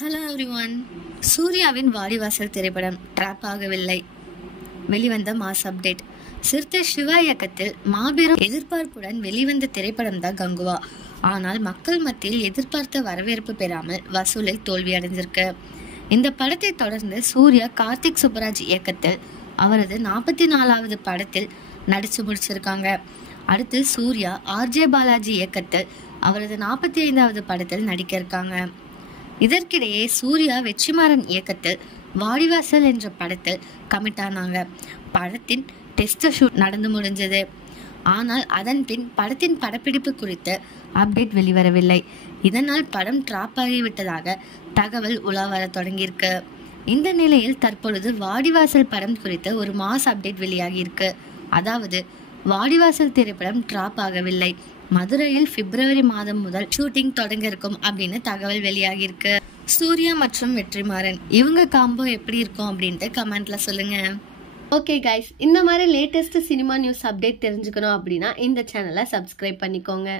Hello everyone. சூர்யாவின் வாடிவாசல் திரைப்படம் drop ஆகவில்லை. வெளிவந்த மாஸ் அப்டேட். சிறுத்தை சிவா இயக்கத்தில் மாபெரும் எதிர்பார்ப்புடன் வெளிவந்த திரைப்படம் தான் கங்குவா. ஆனால் மக்கள் மத்தியில் எதிர்பார்த்த வரவேற்பு பெறாமல் வசூலில் தோல்வியடைந்திருக்கு. இந்த படத்தை தொடர்ந்து சூர்யா கார்த்திக் சுப்பராஜ் இயக்கத்தில் அவரது 44வது படத்தில் நடிச்சு முடிச்சிருக்காங்க. அடுத்து சூர்யா ஆர்ஜே பாலாஜி இயக்கத்தில் அவரது 45வது படத்தில் நடிக்க இருக்காங்க. இதற்கிடையே சூர்யா வெற்றிமாறன் இயக்கத்தில் வாடிவாசல் என்ற படத்தில் கமிட் ஆனாங்க. படத்தின் டெஸ்ட் ஷூட் நடந்து முடிஞ்சது. ஆனால் அதன் பின் படத்தின் படப்பிடிப்பு குறித்து அப்டேட் வெளிவரவில்லை. இதனால் படம் டிராப் ஆகிவிட்டதாக தகவல் உலா வர தொடங்கியிருக்கு. இந்த நிலையில் தற்பொழுது வாடிவாசல் படம் குறித்து ஒரு மாஸ் அப்டேட் வெளியாகியிருக்கு. அதாவது வாடிவாசல் திரைப்படம் டிராப் ஆகவில்லை. மதுரையில் பிப்ரவரி மாதம் முதல் ஷூட்டிங் தொடங்க இருக்கும் அப்படின்னு தகவல் வெளியாகியிருக்கு. சூர்யா மற்றும் வெற்றிமாறன் இவங்க காம்போ எப்படி இருக்கும் அப்படின்ட்டு கமெண்ட்ல சொல்லுங்க. ஓகே கைஸ், இந்த மாதிரி லேட்டஸ்ட் சினிமா நியூஸ் அப்டேட் தெரிஞ்சுக்கணும் அப்படின்னா இந்த சேனலை சப்ஸ்கிரைப் பண்ணிக்கோங்க.